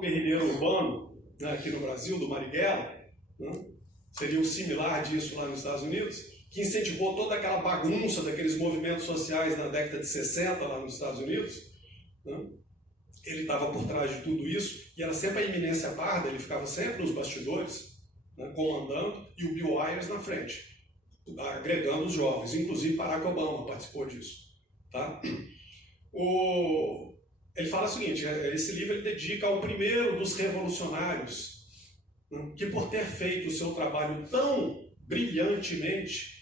guerrilheiro urbano, né, aqui no Brasil, do Marighella, né, seria um similar disso lá nos Estados Unidos, que incentivou toda aquela bagunça daqueles movimentos sociais na década de 60 lá nos Estados Unidos, né? Ele estava por trás de tudo isso, e era sempre a eminência parda, ele ficava sempre nos bastidores, né, comandando, e o Bill Ayers na frente, agregando os jovens, inclusive Barack Obama participou disso. Tá? Ele fala o seguinte, esse livro ele dedica ao primeiro dos revolucionários, né, que por ter feito o seu trabalho tão brilhantemente,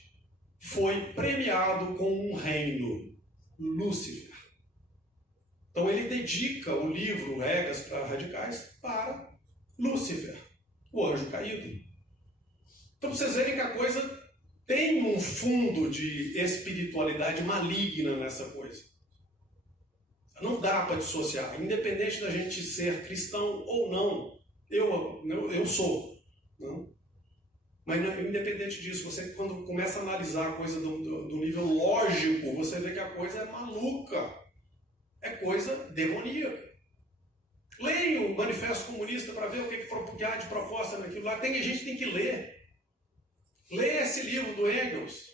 foi premiado com um reino, Lúcifer. Então ele dedica o livro Regras para Radicais para Lúcifer, o anjo caído. Então vocês verem que a coisa tem um fundo de espiritualidade maligna nessa coisa. Não dá para dissociar, independente da gente ser cristão ou não. Eu sou. Não? Mas independente disso, você quando começa a analisar a coisa do nível lógico, você vê que a coisa é maluca. É coisa demoníaca. Leia o Manifesto Comunista para ver o que há de proposta naquilo lá. Tem gente que tem que ler. Leia esse livro do Engels,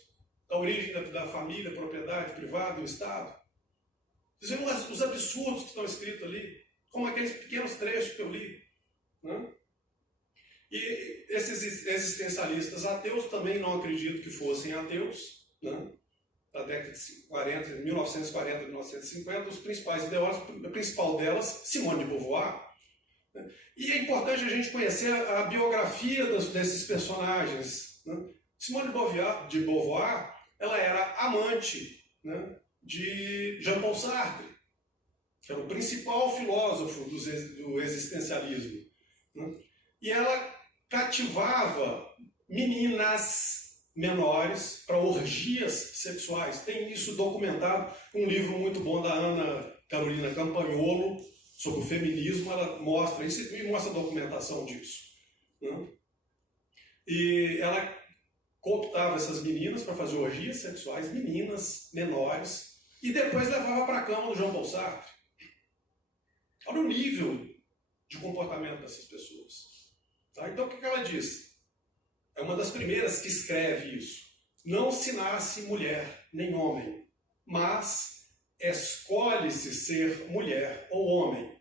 A Origem da Família, Propriedade Privada e o Estado. Vocês veem os absurdos que estão escritos ali, como aqueles pequenos trechos que eu li. Né? E esses existencialistas ateus também não acredito que fossem ateus, né? Da década de 40, 1940 e 1950, os principais ideólogos, a principal delas, Simone de Beauvoir. Né? E é importante a gente conhecer a biografia desses personagens. Né? Simone de Beauvoir, ela era amante, né, de Jean-Paul Sartre, que era o principal filósofo do existencialismo. Né? E ela cativava meninas menores para orgias sexuais. Tem isso documentado, um livro muito bom da Ana Carolina Campagnolo sobre o feminismo, ela mostra isso e mostra a documentação disso. Né? E ela cooptava essas meninas para fazer orgias sexuais, meninas menores, e depois levava para a cama do Jean-Paul Sartre. Olha o nível de comportamento dessas pessoas. Tá? Então o que ela diz? É uma das primeiras que escreve isso. Não se nasce mulher nem homem, mas escolhe-se ser mulher ou homem.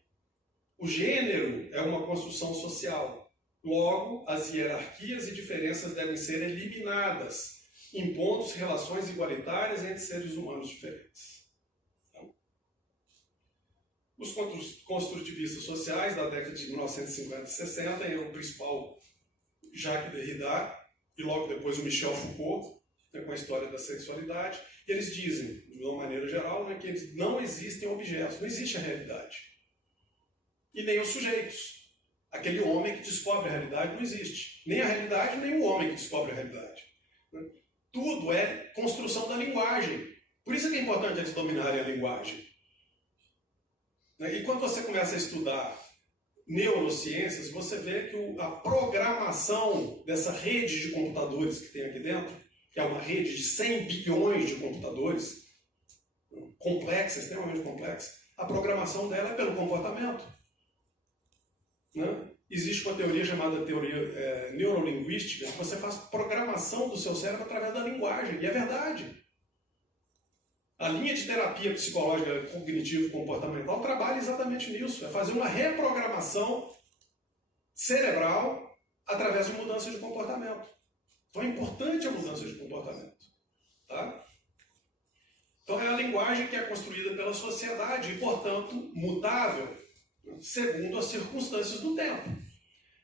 O gênero é uma construção social. Logo, as hierarquias e diferenças devem ser eliminadas, impondo-se relações igualitárias entre seres humanos diferentes. Então, os construtivistas sociais da década de 1950 e 60 eram o principal Jacques Derrida e logo depois o Michel Foucault, né, com a história da sexualidade. E eles dizem, de uma maneira geral, né, que não existem objetos, não existe a realidade. E nem os sujeitos. Aquele homem que descobre a realidade não existe. Nem a realidade, nem o homem que descobre a realidade. Né? Tudo é construção da linguagem. Por isso é que é importante eles dominarem a linguagem. Né? E quando você começa a estudar neurociências, você vê que a programação dessa rede de computadores que tem aqui dentro, que é uma rede de 100 bilhões de computadores, complexa, extremamente complexa, a programação dela é pelo comportamento. Né? Existe uma teoria chamada teoria neurolinguística, que você faz programação do seu cérebro através da linguagem, e é verdade. A linha de terapia psicológica cognitivo-comportamental trabalha exatamente nisso, é fazer uma reprogramação cerebral através de mudança de comportamento. Então é importante a mudança de comportamento. Tá? Então é a linguagem que é construída pela sociedade e, portanto, mutável, né, segundo as circunstâncias do tempo.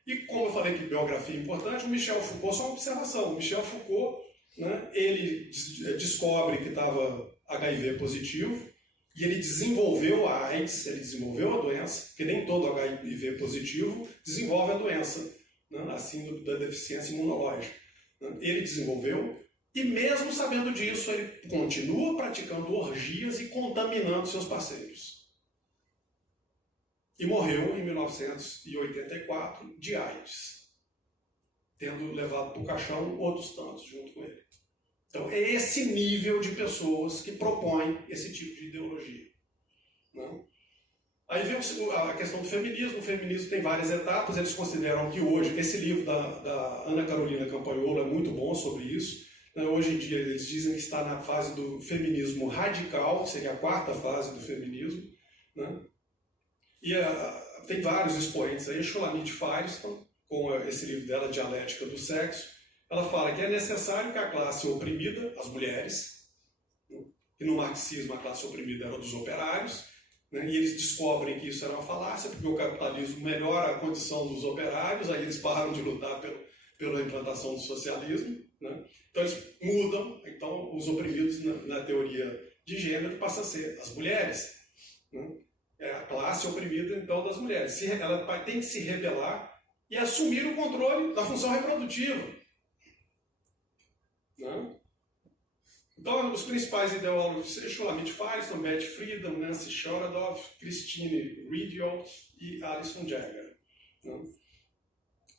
E como eu falei que biografia é importante, o Michel Foucault, só uma observação, o Michel Foucault, né, ele descobre que estava HIV positivo, e ele desenvolveu a AIDS, ele desenvolveu a doença, porque nem todo HIV positivo desenvolve a doença, né, assim da deficiência imunológica. Ele desenvolveu, e mesmo sabendo disso, ele continua praticando orgias e contaminando seus parceiros. E morreu em 1984 de AIDS, tendo levado para o caixão outros tantos junto com ele. Então, é esse nível de pessoas que propõem esse tipo de ideologia. Não? Aí vem a questão do feminismo. O feminismo tem várias etapas. Eles consideram que hoje, esse livro da Ana Carolina Campagnolo é muito bom sobre isso. Hoje em dia eles dizem que está na fase do feminismo radical, que seria a quarta fase do feminismo, né? E tem vários expoentes aí. A Shulamit Firestone, com esse livro dela, Dialética do Sexo, ela fala que é necessário que a classe oprimida, as mulheres, e no marxismo a classe oprimida era dos operários, né? E eles descobrem que isso era uma falácia, porque o capitalismo melhora a condição dos operários, aí eles param de lutar pela implantação do socialismo, né? Então eles mudam, então os oprimidos na teoria de gênero passam a ser as mulheres, né? É a classe oprimida então das mulheres. Ela tem que se rebelar e assumir o controle da função reprodutiva, né? Então, os principais ideólogos, Shulamit Firestone, Betty Friedan, Nancy Choradoff, Christine Rideout e Alison Jagger, né?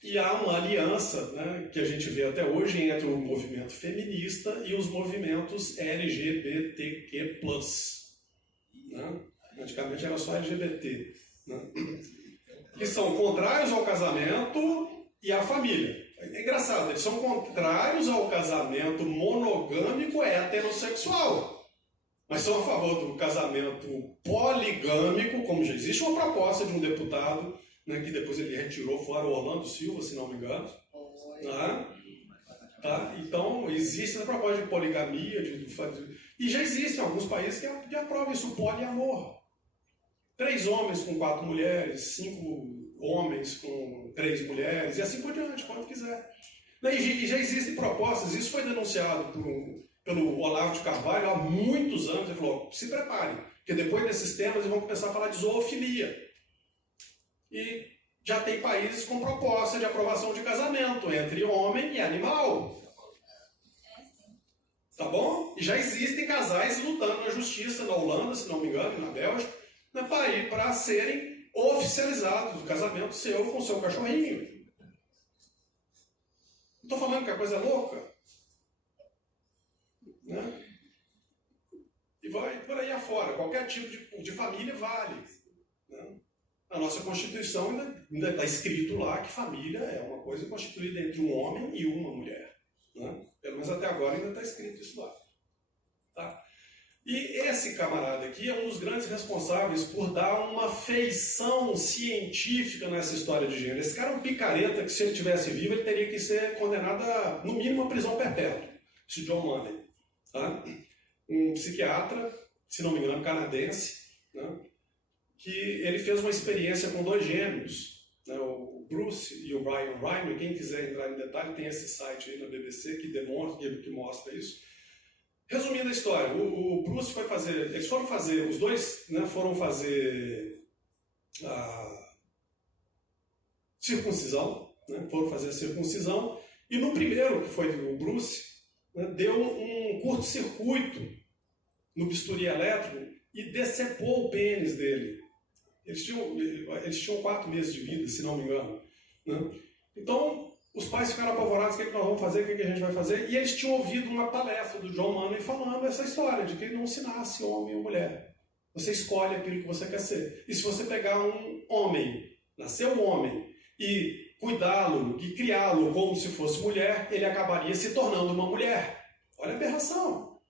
E há uma aliança, né, que a gente vê até hoje entre o movimento feminista e os movimentos LGBTQ+. Né? Antigamente era só LGBT. Né? Que são contrários ao casamento e à família. É engraçado, eles são contrários ao casamento monogâmico heterossexual, mas são a favor do casamento poligâmico, como já existe uma proposta de um deputado, né, que depois ele retirou fora, o Orlando Silva, se não me engano. Né? Tá? Então, existe a proposta de poligamia, e já existem alguns países que aprovam isso, o poliamor. 3 homens com 4 mulheres, 5 homens com 3 mulheres, e assim por diante, quando quiser. E já existem propostas, isso foi denunciado pelo Olavo de Carvalho há muitos anos. Ele falou: se preparem, porque depois desses temas eles vão começar a falar de zoofilia. E já tem países com proposta de aprovação de casamento entre homem e animal. Tá bom? E já existem casais lutando na justiça, na Holanda, se não me engano, na Bélgica, para serem oficializados o casamento seu com seu cachorrinho. Não estou falando que a coisa é louca. Né? E vai por aí afora. Qualquer tipo de família vale. Né? A nossa Constituição ainda está escrito lá que família é uma coisa constituída entre um homem e uma mulher. Né? Pelo menos até agora ainda está escrito isso lá. Tá? E esse camarada aqui é um dos grandes responsáveis por dar uma feição científica nessa história de gênero. Esse cara é um picareta que, se ele tivesse vivo, ele teria que ser condenado a, no mínimo, a prisão perpétua. Esse John Money. Tá? Um psiquiatra, se não me engano, canadense, né? Que ele fez uma experiência com 2 gêmeos, né? O Bruce e o Brian Reimer. Quem quiser entrar em detalhe, tem esse site aí na BBC que mostra isso. Resumindo a história, o Bruce foi fazer, eles foram fazer, os dois, né, foram fazer a circuncisão, né, foram fazer a circuncisão, e no primeiro, que foi o Bruce, né, deu um curto-circuito no bisturi elétrico e decepou o pênis dele. Eles tinham 4 meses de vida, se não me engano. Né? Então, os pais ficaram apavorados: o que nós vamos fazer, o que a gente vai fazer? E eles tinham ouvido uma palestra do John Money falando essa história de que não se nasce homem ou mulher. Você escolhe aquilo que você quer ser. E se você pegar um homem, nascer um homem, e cuidá-lo, e criá-lo como se fosse mulher, ele acabaria se tornando uma mulher. Olha a aberração.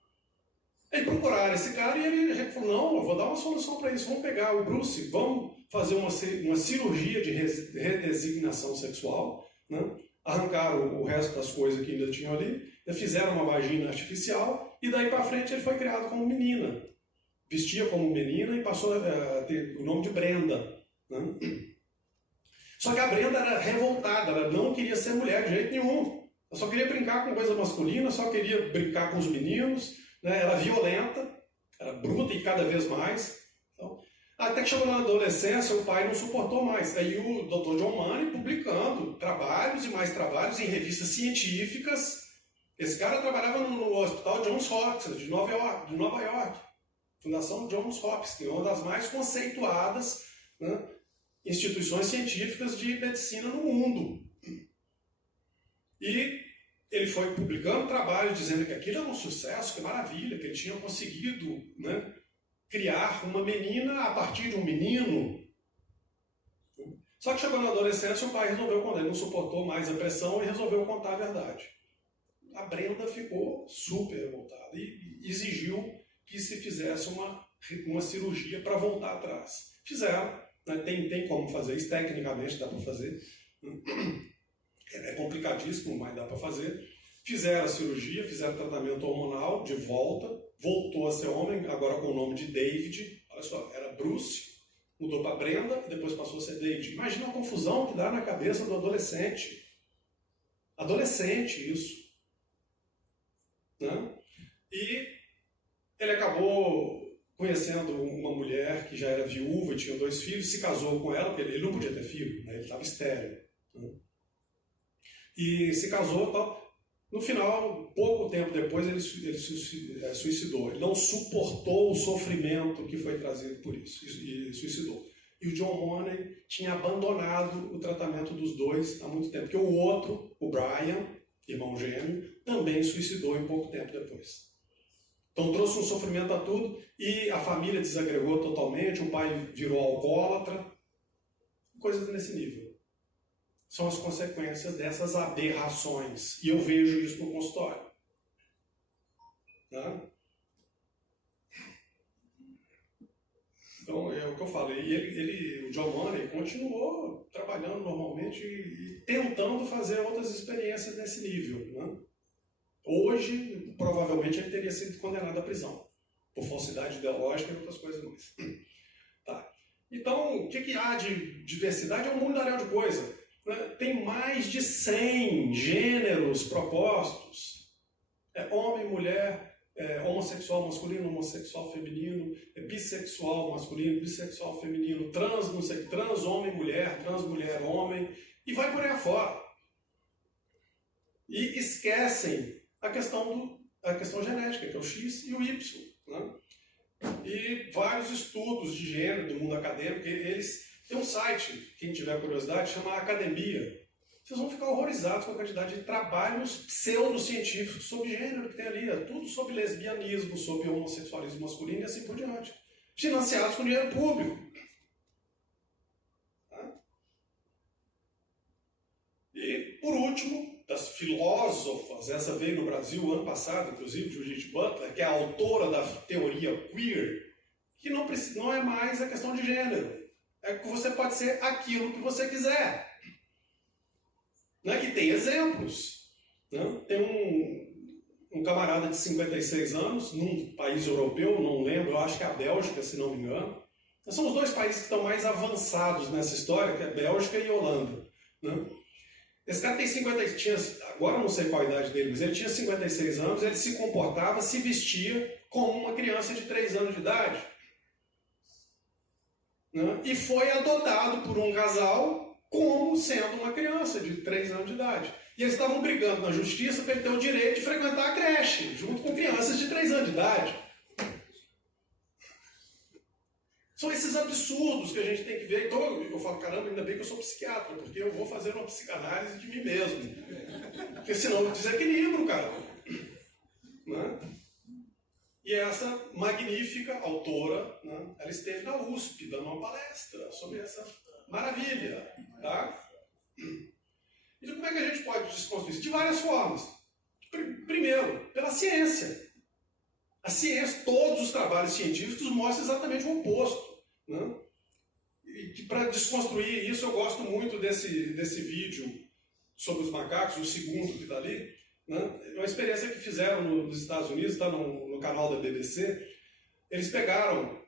Aí procuraram esse cara e ele falou: não, eu vou dar uma solução para isso. Vamos pegar o Bruce, vamos fazer uma cirurgia de redesignação sexual, né? Arrancaram o resto das coisas que ainda tinham ali, fizeram uma vagina artificial, e daí para frente ele foi criado como menina. Vestia como menina e passou a ter o nome de Brenda. Né? Só que a Brenda era revoltada, ela não queria ser mulher de jeito nenhum. Ela só queria brincar com coisa masculina, só queria brincar com os meninos, né? Era violenta, era bruta e cada vez mais. Então, até que chegou na adolescência, o pai não suportou mais. Aí o Dr. John Money publicando trabalhos e mais trabalhos em revistas científicas. Esse cara trabalhava no Hospital Johns Hopkins, de Nova York. Fundação Johns Hopkins, que é uma das mais conceituadas, né, instituições científicas de medicina no mundo. E ele foi publicando trabalhos dizendo que aquilo era um sucesso, que maravilha, que ele tinha conseguido, né, criar uma menina a partir de um menino. Só que chegou na adolescência, o pai resolveu contar, ele não suportou mais a pressão e resolveu contar a verdade. A Brenda ficou super revoltada e exigiu que se fizesse uma cirurgia para voltar atrás. Fizeram, né? Tem como fazer isso, tecnicamente dá para fazer. É complicadíssimo, mas dá para fazer. Fizeram a cirurgia, fizeram tratamento hormonal de volta, voltou a ser homem, agora com o nome de David. Olha só, era Bruce, mudou para Brenda e depois passou a ser David. Imagina a confusão que dá na cabeça do adolescente. Adolescente, isso. Né? E ele acabou conhecendo uma mulher que já era viúva e tinha 2 filhos, se casou com ela, porque ele não podia ter filho, né? Ele estava estéril. Né? E se casou e tal. No final, pouco tempo depois, ele se suicidou. Ele não suportou o sofrimento que foi trazido por isso e suicidou. E o John Money tinha abandonado o tratamento dos dois há muito tempo, porque o outro, o Brian, irmão gêmeo, também suicidou em pouco tempo depois. Então trouxe um sofrimento a tudo e a família desagregou totalmente, o pai virou alcoólatra, coisas nesse nível. São as consequências dessas aberrações. E eu vejo isso no consultório. Né? Então, é o que eu falei. O John Money continuou trabalhando normalmente e tentando fazer outras experiências nesse nível. Né? Hoje, provavelmente, ele teria sido condenado à prisão. Por falsidade ideológica e outras coisas mais. Tá. Então, o que há de diversidade? É um mundaréu de coisa. Tem mais de 100 gêneros propostos. Homem, mulher, homossexual masculino, homossexual feminino, bissexual masculino, bissexual feminino, trans, não sei, trans homem, mulher, trans mulher, homem, e vai por aí afora. E esquecem a questão genética, que é o X e o Y. Né? E vários estudos de gênero do mundo acadêmico, eles... Tem um site, quem tiver curiosidade, chama Academia. Vocês vão ficar horrorizados com a quantidade de trabalhos pseudocientíficos sobre gênero que tem ali. É tudo sobre lesbianismo, sobre homossexualismo masculino e assim por diante. Financiados com dinheiro público. Tá? E, por último, das filósofas, essa veio no Brasil ano passado, inclusive, Judith Butler, que é a autora da teoria queer, que não é mais a questão de gênero. É que você pode ser aquilo que você quiser. Né? E tem exemplos. Né? Tem um camarada de 56 anos, num país europeu, não lembro, eu acho que é a Bélgica, se não me engano. São os 2 países que estão mais avançados nessa história, que é Bélgica e Holanda. Né? Esse cara tem 56, agora eu não sei qual a idade dele, mas ele tinha 56 anos, ele se comportava, se vestia como uma criança de 3 anos de idade. Né? E foi adotado por um casal como sendo uma criança de 3 anos de idade. E eles estavam brigando na justiça para ele ter o direito de frequentar a creche, junto com crianças de 3 anos de idade. São esses absurdos que a gente tem que ver. Então eu falo, caramba, ainda bem que eu sou psiquiatra, porque eu vou fazer uma psicanálise de mim mesmo. Porque senão eu desequilibro, cara. Né? E essa magnífica autora, né, ela esteve na USP dando uma palestra sobre essa maravilha. Tá? E como é que a gente pode desconstruir isso? De várias formas. Primeiro, pela ciência. A ciência, todos os trabalhos científicos mostram exatamente o oposto. Né? E para desconstruir isso, eu gosto muito desse vídeo sobre os macacos, o segundo que está ali. Né? Uma experiência que fizeram nos Estados Unidos, está no canal da BBC. Eles pegaram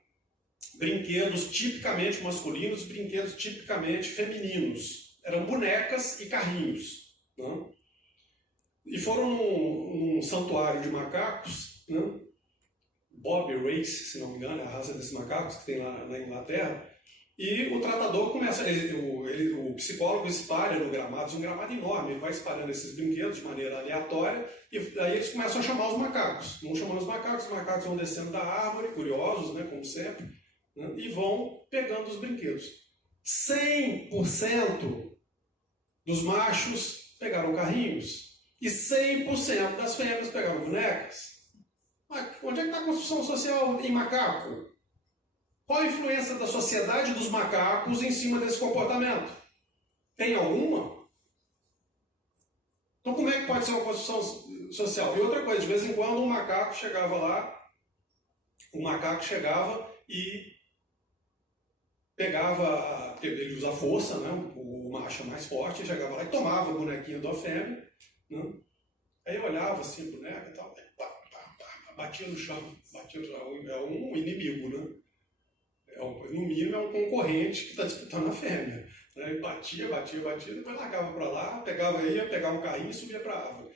brinquedos tipicamente masculinos, brinquedos tipicamente femininos. Eram bonecas e carrinhos. Né? E foram num santuário de macacos, né? Bob Race, se não me engano, é a raça desses macacos que tem lá na Inglaterra. E o tratador começa, o psicólogo espalha no gramado, um gramado enorme, ele vai espalhando esses brinquedos de maneira aleatória, e aí eles começam a chamar os macacos. Vão chamando os macacos vão descendo da árvore, curiosos, né, como sempre, né, e vão pegando os brinquedos. 100% dos machos pegaram carrinhos, e 100% das fêmeas pegaram bonecas. Mas onde é que está a construção social em macaco? Qual a influência da sociedade dos macacos em cima desse comportamento? Tem alguma? Então como é que pode ser uma construção social? E outra coisa, de vez em quando um macaco chegava lá, e pegava, porque ele usa força, né? O macho é mais forte, chegava lá e tomava a bonequinha da fêmea, né? Aí eu olhava assim, a boneca e tal, batia no chão, é um inimigo, né? No mínimo é um concorrente que está disputando a fêmea. Né? Batia, depois largava para lá, ia pegar um carrinho e subia para a árvore.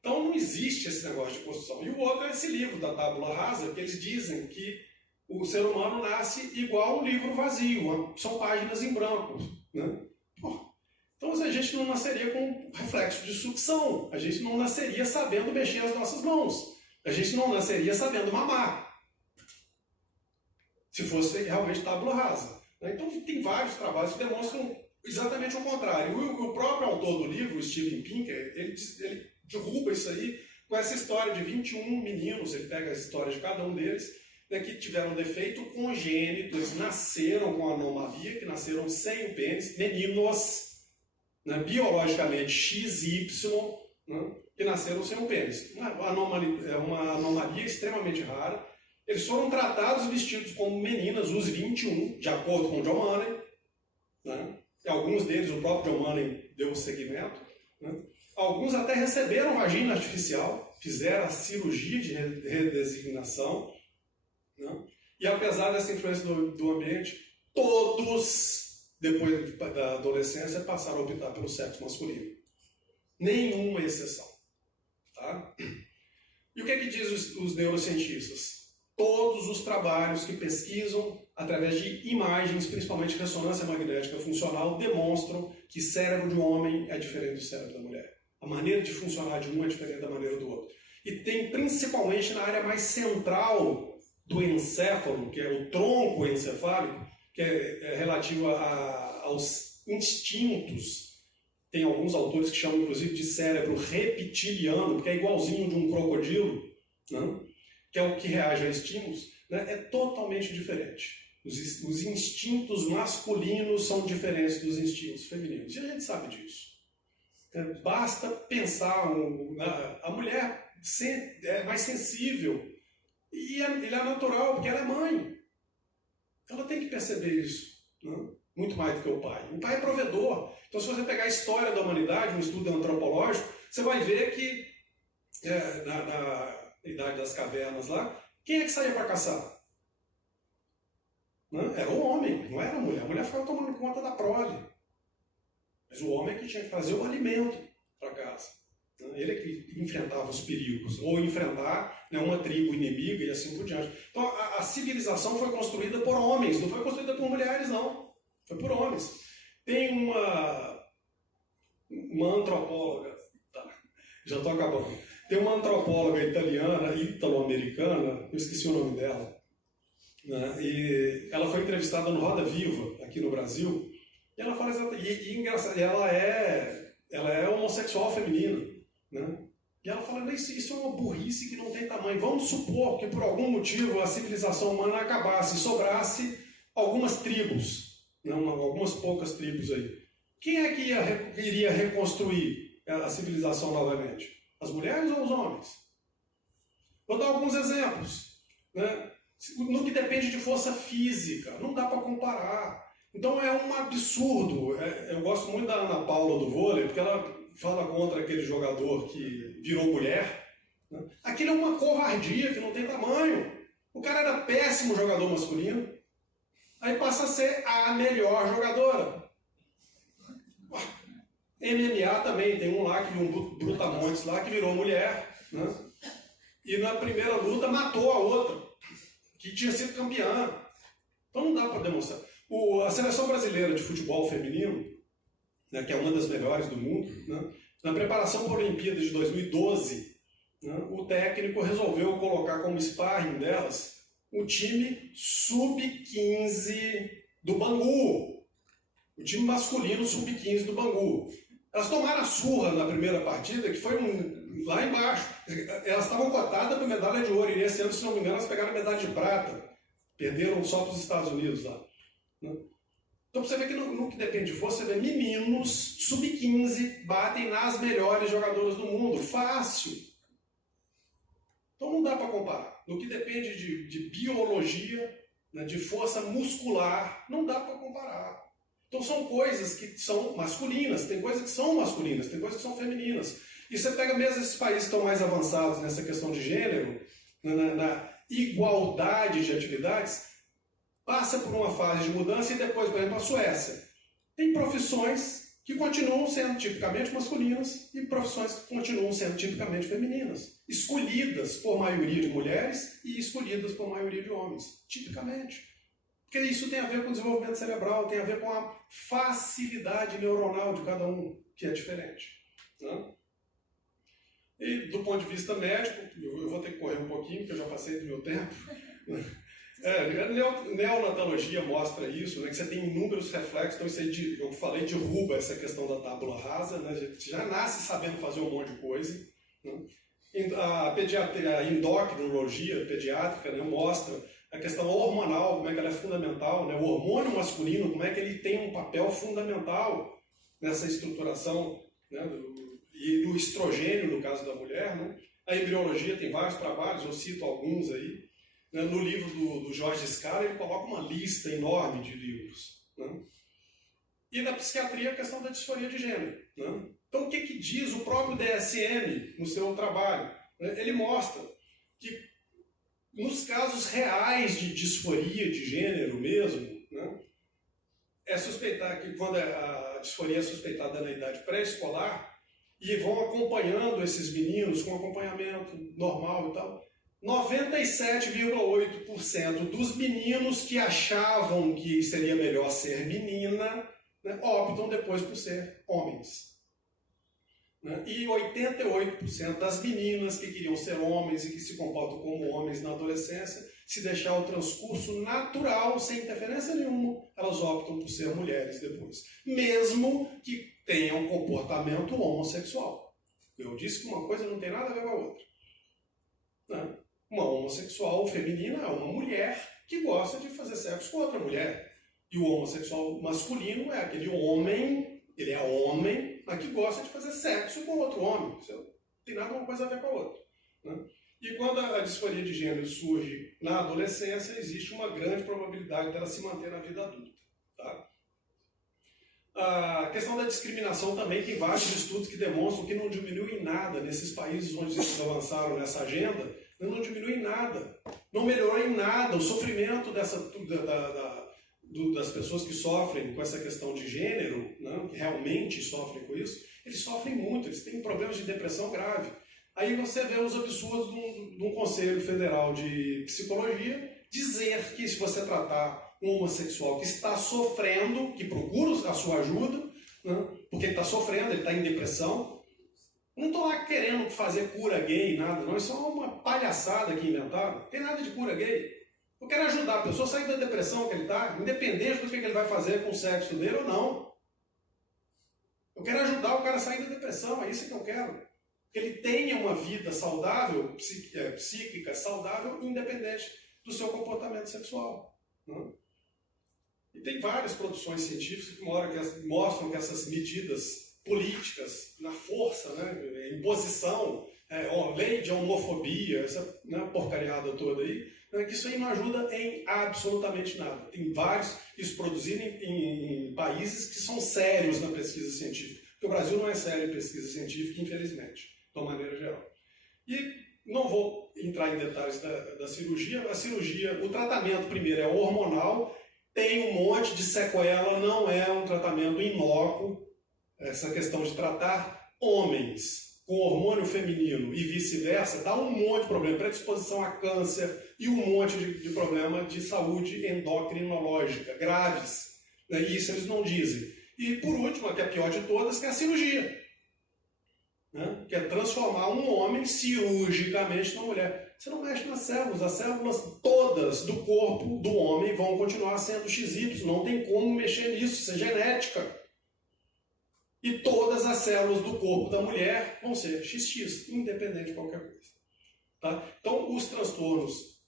Então não existe esse negócio de construção. E o outro é esse livro da Tábula Rasa, que eles dizem que o ser humano nasce igual um livro vazio, são páginas em branco. Né? Então a gente não nasceria com reflexo de sucção, a gente não nasceria sabendo mexer as nossas mãos, a gente não nasceria sabendo mamar, se fosse realmente tábula rasa. Então tem vários trabalhos que demonstram exatamente o contrário. O próprio autor do livro, o Steven Pinker, ele derruba isso aí com essa história de 21 meninos, ele pega as histórias de cada um deles, né, que tiveram defeito congênito, eles nasceram com anomalia, que nasceram sem o pênis, meninos, né, biologicamente XY, né, que nasceram sem o pênis. É uma anomalia extremamente rara. Eles foram tratados e vestidos como meninas, os 21, de acordo com John Money. Né? E alguns deles, o próprio John Money deu o seguimento. Né? Alguns até receberam vagina artificial, fizeram a cirurgia de redesignação. Né? E apesar dessa influência do ambiente, todos, depois da adolescência, passaram a optar pelo sexo masculino. Nenhuma exceção. Tá? E o que diz os neurocientistas? Todos os trabalhos que pesquisam através de imagens, principalmente ressonância magnética funcional, demonstram que cérebro de um homem é diferente do cérebro da mulher. A maneira de funcionar de um é diferente da maneira do outro. E tem principalmente na área mais central do encéfalo, que é o tronco encefálico, que é relativo aos instintos. Tem alguns autores que chamam inclusive de cérebro reptiliano, porque é igualzinho de um crocodilo, né? Que é o que reage a estímulos, né? É totalmente diferente. Os instintos masculinos são diferentes dos instintos femininos. E a gente sabe disso. Basta pensar, a mulher é mais sensível. E ele é natural, porque ela é mãe. Ela tem que perceber isso. Né? Muito mais do que o pai. O pai é provedor. Então, se você pegar a história da humanidade, um estudo antropológico, você vai ver que na Idade das Cavernas lá, quem é que saía para caçar? Não, era o homem, não era a mulher. A mulher ficava tomando conta da prole. Mas o homem é que tinha que trazer o alimento para casa. Ele é que enfrentava os perigos, ou enfrentar, né, uma tribo inimiga e assim por diante. Então a civilização foi construída por homens, não foi construída por mulheres, não. Foi por homens. Tem uma antropóloga, tá, já estou acabando. Tem uma antropóloga italiana, ítalo-americana, eu esqueci o nome dela, né, e ela foi entrevistada no Roda Viva, aqui no Brasil, e ela fala exatamente, ela é homossexual feminina, né? E ela fala, isso é uma burrice que não tem tamanho. Vamos supor que por algum motivo a civilização humana acabasse e sobrasse algumas tribos, né? Algumas poucas tribos aí. Quem é que iria reconstruir a civilização novamente? As mulheres ou os homens? Vou dar alguns exemplos. Né? No que depende de força física, não dá para comparar. Então é um absurdo. Eu gosto muito da Ana Paula do vôlei, porque ela fala contra aquele jogador que virou mulher. Né? Aquilo é uma covardia que não tem tamanho. O cara era péssimo jogador masculino, aí passa a ser a melhor jogadora. MMA também, tem um lá, um Brutamontes lá, que virou mulher. Né? E na primeira luta matou a outra, que tinha sido campeã. Então não dá para demonstrar. A seleção brasileira de futebol feminino, né, que é uma das melhores do mundo, né, na preparação para a Olimpíada de 2012, né, o técnico resolveu colocar como sparring delas o time sub-15 do Bangu, o time masculino sub-15 do Bangu. Elas tomaram a surra na primeira partida, que foi lá embaixo. Elas estavam cotadas para medalha de ouro, e esse ano, se não me engano, elas pegaram a medalha de prata. Perderam só para os Estados Unidos lá. Né? Então você vê que no que depende de força, você vê meninos sub-15 batem nas melhores jogadoras do mundo. Fácil. Então não dá para comparar. No que depende de biologia, né, de força muscular, não dá para comparar. Então são coisas que são masculinas, tem coisas que são masculinas, tem coisas que são femininas. E você pega mesmo esses países que estão mais avançados nessa questão de gênero, na igualdade de atividades, passa por uma fase de mudança e depois, por exemplo, a Suécia. Tem profissões que continuam sendo tipicamente masculinas e profissões que continuam sendo tipicamente femininas, escolhidas por maioria de mulheres e escolhidas por maioria de homens, tipicamente. Porque isso tem a ver com o desenvolvimento cerebral, tem a ver com a facilidade neuronal de cada um, que é diferente. Né? E do ponto de vista médico, eu vou ter que correr um pouquinho, porque eu já passei do meu tempo. A neonatologia mostra isso, né, que você tem inúmeros reflexos, então isso aí eu falei, derruba essa questão da tábula rasa, né, a gente já nasce sabendo fazer um monte de coisa. Né. A endocrinologia pediátrica, né, mostra a questão hormonal, como é que ela é fundamental, né, o hormônio masculino, como é que ele tem um papel fundamental nessa estruturação, né, e do estrogênio, no caso da mulher. Né. A embriologia tem vários trabalhos, eu cito alguns aí. No livro do Jorge Scara, ele coloca uma lista enorme de livros. Né? E na psiquiatria, a questão da disforia de gênero. Né? Então, o que diz o próprio DSM no seu trabalho? Ele mostra que, nos casos reais de disforia de gênero mesmo, né, é suspeitar que quando a disforia é suspeitada na idade pré-escolar, e vão acompanhando esses meninos com acompanhamento normal e tal, 97,8% dos meninos que achavam que seria melhor ser menina, né, optam depois por ser homens. Né? E 88% das meninas que queriam ser homens e que se comportam como homens na adolescência, se deixar o transcurso natural, sem interferência nenhuma, elas optam por ser mulheres depois. Mesmo que tenham um comportamento homossexual. Eu disse que uma coisa não tem nada a ver com a outra. Né? Uma homossexual feminina é uma mulher que gosta de fazer sexo com outra mulher. E o homossexual masculino é aquele homem, ele é homem, mas que gosta de fazer sexo com outro homem. Isso não tem nada uma coisa a ver com a outra. Né? E quando a disforia de gênero surge na adolescência, existe uma grande probabilidade dela se manter na vida adulta. Tá? A questão da discriminação também tem vários estudos que demonstram que não diminui em nada nesses países onde eles avançaram nessa agenda. Não diminui em nada, não melhorou em nada o sofrimento das pessoas que sofrem com essa questão de gênero, né, que realmente sofrem com isso. Eles sofrem muito, eles têm problemas de depressão grave. Aí você vê os absurdos de um Conselho Federal de Psicologia dizer que se você tratar um homossexual que está sofrendo, que procura a sua ajuda, né, porque ele está sofrendo, ele está em depressão. Não estou lá querendo fazer cura gay, nada, não. Isso é uma palhaçada que inventaram. Não tem nada de cura gay. Eu quero ajudar a pessoa a sair da depressão que ele está, independente do que ele vai fazer com o sexo dele ou não. Eu quero ajudar o cara a sair da depressão, é isso que eu quero. Que ele tenha uma vida saudável, psíquica, saudável, independente do seu comportamento sexual. Né? E tem várias produções científicas que mostram que essas medidas políticas, na força, né, imposição, lei de homofobia, essa, né, porcariada toda aí, né, que isso aí não ajuda em absolutamente nada. Tem vários, isso produzido em países que são sérios na pesquisa científica, porque o Brasil não é sério em pesquisa científica, infelizmente, de uma maneira geral. E não vou entrar em detalhes da cirurgia. A cirurgia, o tratamento primeiro é hormonal, tem um monte de sequela, não é um tratamento inócuo. Essa questão de tratar homens com hormônio feminino e vice-versa dá um monte de problema, predisposição a câncer e um monte de problema de saúde endocrinológica graves. Né? E isso eles não dizem. E por último, a que é a pior de todas, que é a cirurgia. Né? Que é transformar um homem cirurgicamente numa mulher. Você não mexe nas células, as células todas do corpo do homem vão continuar sendo XY, não tem como mexer nisso, isso é genética. E todas as células do corpo da mulher vão ser XX, independente de qualquer coisa. Tá? Então, os transtornos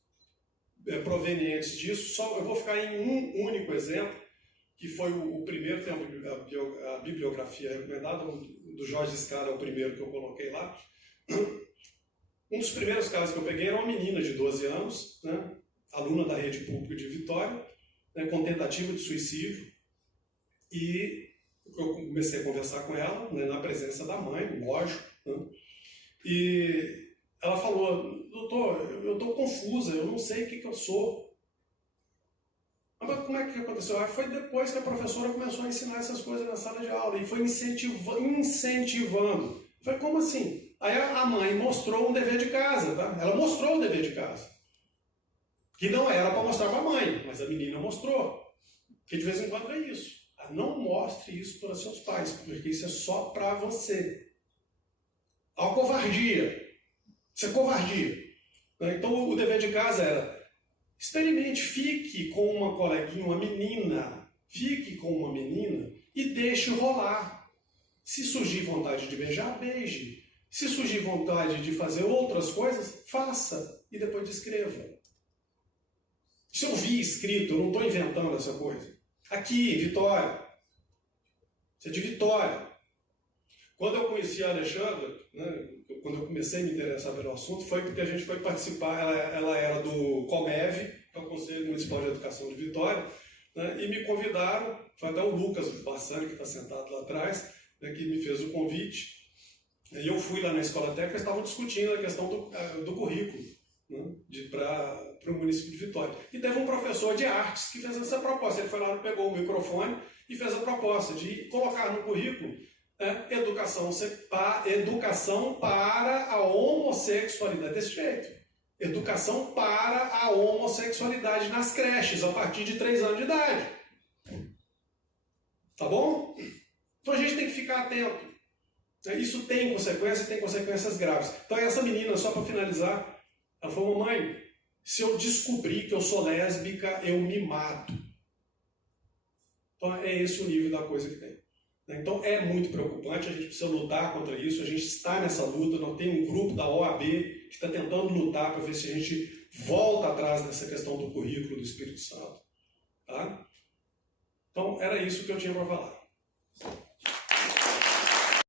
provenientes disso. Só eu vou ficar em um único exemplo, que foi o primeiro, tem a bibliografia recomendada, do Jorge Scala é o primeiro que eu coloquei lá. Um dos primeiros casos que eu peguei era uma menina de 12 anos, né, aluna da rede pública de Vitória, né, com tentativa de suicídio, e eu comecei a conversar com ela, né, na presença da mãe, lógico, né, e ela falou: doutor, eu estou confusa, eu não sei o que eu sou. Mas como é que aconteceu? Foi depois que a professora começou a ensinar essas coisas na sala de aula e foi incentivando. Foi como assim? Aí a mãe mostrou um dever de casa, tá? Ela mostrou o dever de casa. Que não era para mostrar para a mãe, mas a menina mostrou. Porque de vez em quando é isso. Não mostre isso para seus pais, porque isso é só para você. É uma covardia. Isso é covardia. Então o dever de casa era: experimente, fique com uma coleguinha, uma menina, fique com uma menina e deixe rolar. Se surgir vontade de beijar, beije. Se surgir vontade de fazer outras coisas, faça e depois descreva. Isso eu vi escrito, eu não estou inventando essa coisa. Aqui, Vitória. Isso é de Vitória. Quando eu conheci a Alexandra, né, quando eu comecei a me interessar pelo assunto, foi porque a gente foi participar, ela era do COMEV, que é o Conselho Municipal de Educação de Vitória, né, e me convidaram, foi até o Lucas Bassani, que está sentado lá atrás, né, que me fez o convite, e eu fui lá na escola técnica, eles estavam discutindo a questão do currículo, né, para o município de Vitória. E teve um professor de artes que fez essa proposta, ele foi lá, pegou o microfone e fez a proposta de colocar no currículo educação para a homossexualidade, desse jeito. Educação para a homossexualidade nas creches, a partir de 3 anos de idade. Tá bom? Então a gente tem que ficar atento. Isso tem consequências graves. Então essa menina, só para finalizar, ela falou: mamãe, se eu descobrir que eu sou lésbica, eu me mato. Então é esse o nível da coisa que tem. Então é muito preocupante, a gente precisa lutar contra isso, a gente está nessa luta, nós temos um grupo da OAB que está tentando lutar para ver se a gente volta atrás dessa questão do currículo do Espírito Santo. Tá? Então era isso que eu tinha para falar.